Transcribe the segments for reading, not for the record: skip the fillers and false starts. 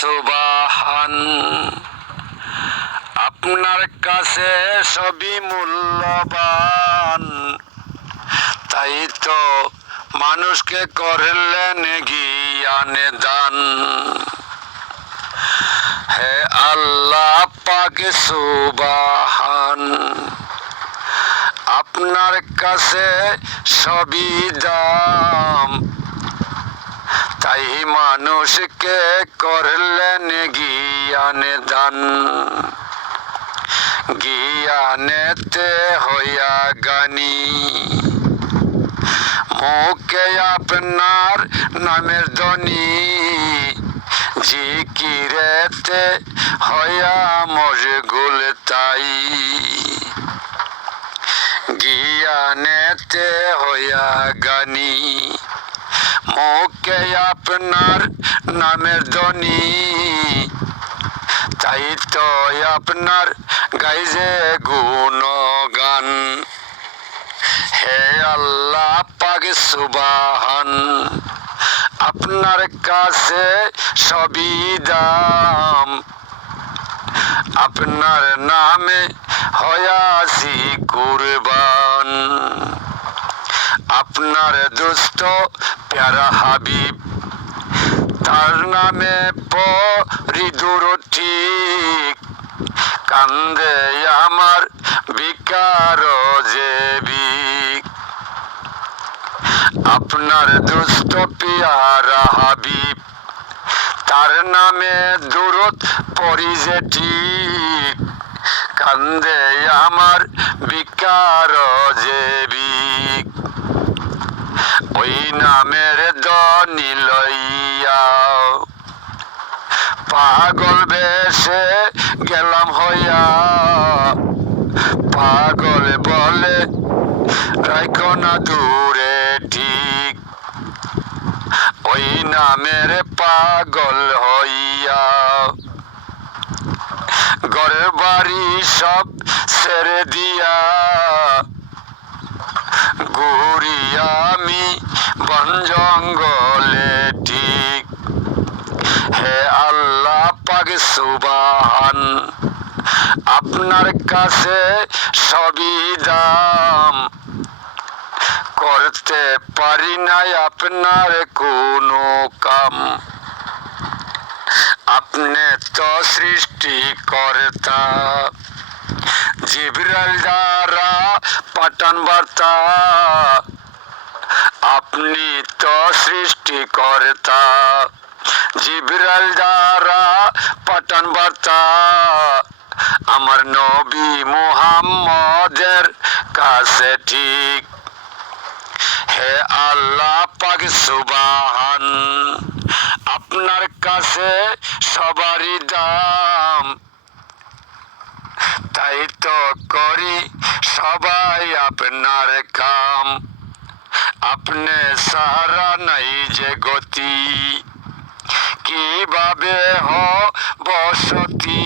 সুবহান। আপনার কাছে সবই মূল্যবান, তাই তো মানুষকে করলেন জ্ঞানে দান। হে আল্লাহ পাক সুবহান, আপনার কাছে সবই দাম, তাই মানুষকে করলেন জ্ঞানে দান। জ্ঞানেতে হইয়া গানি, মুখে আপনার নামের ধ্বনি, জিকিরেতে হইয়া মশগুল তাই। জ্ঞানেতে হইয়া গানি, মুখে আপনার নামের ধ্বনি, তাই তো আপনার গাইজে গুণগান। হে আল্লাহ পাক সুবহান, আপনার কাছে সবই দাম, আপনার নামে হয়াছি কুরবান। আপনার দুষ্ট প্যারা হাবিব, তার নামে পরি ঠিক, কান্দে আমার বিকার জেবিক। আপনার দুষ্ট পিয়ারা হাবিব, তার নামে দুরুদ পড়ি যে ঠিক, কান্দে আমার বিকার জেবিক। ওই নামের ধ্বনি লইয়া পাগল বেশে গেলাম হইয়া, পাগল বলে রাইখো না দূরে ঠিক। ওই নামের পাগল হইয়া ঘরের বাড়ি সব ছেড়ে দিয়া, ঘুরি আমি বন জঙ্গলে ঠিক। হে আল্লাহ পাক সুবহান, আপনার কাছে সবই দাম, করতে পারি নাই আপনার কোনো কাম। আপনি তো সৃষ্টিকর্তা, জিবরাইল দ্বারা পাঠান বার্তা। আপনি তো সৃষ্টিকর্তা, জিবরাইল দ্বারা পাঠান বার্তা, আমার নবী মুহাম্মদের কাছে ঠিক। হে আল্লাহ পাক সুবহান, আপনার কাছে সবারই দাম, তাই তো করি সবাই আপনার কাম। আপনি সারা নাই যে গতি, কিভাবে বসতি,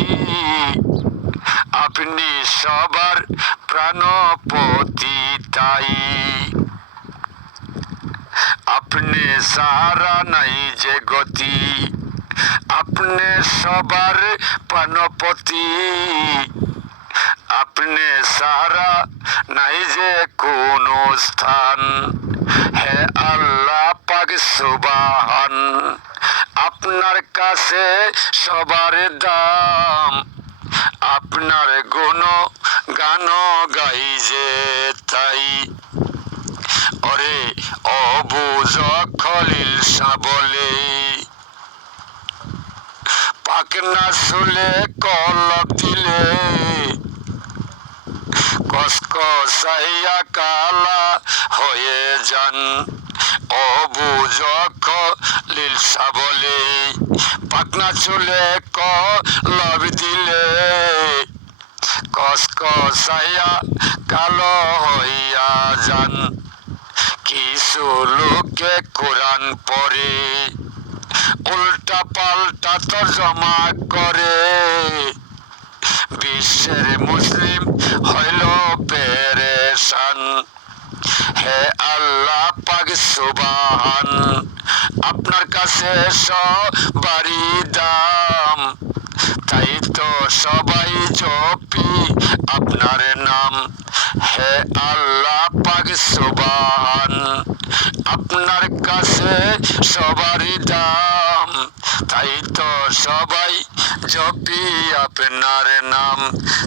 আপনি সবার প্রাণপতি তাই। আপনি সারা নাই যে গতি, আপনি সবার প্রাণপতি, আপনি সারা নাই যে কোনো স্থান। হে আল্লাহ পাক সুবহান, আপনার কাছে সবার দাম, আপনার গুণ গান গাই যে তাই। ওরে অবুঝ খলিল শাহ বলে, পাক না শুলে কলব দিলে, কসকসাইয়া কালা হয়ে যান। অবুঝ খলিল শাহ বলে, পাক না শুলে কলব দিলে, কসকসাইয়া কালো হইয়া যান। কিছু লোকে কোরআন পড়ে, উল্টা পাল্টা তর্জমা করে, বিশ্বের মুসলিম হইল পেরেশান। হে আল্লাহ পাক সুবহান, আপনার কাছে সবারই দাম, তাই তো সবাই জপি আপনার নাম। হে আল্লাহ পাক সুবহান, আপনার কাছে সবারই দাম, তাই তো সবাই জপি আপনার নাম।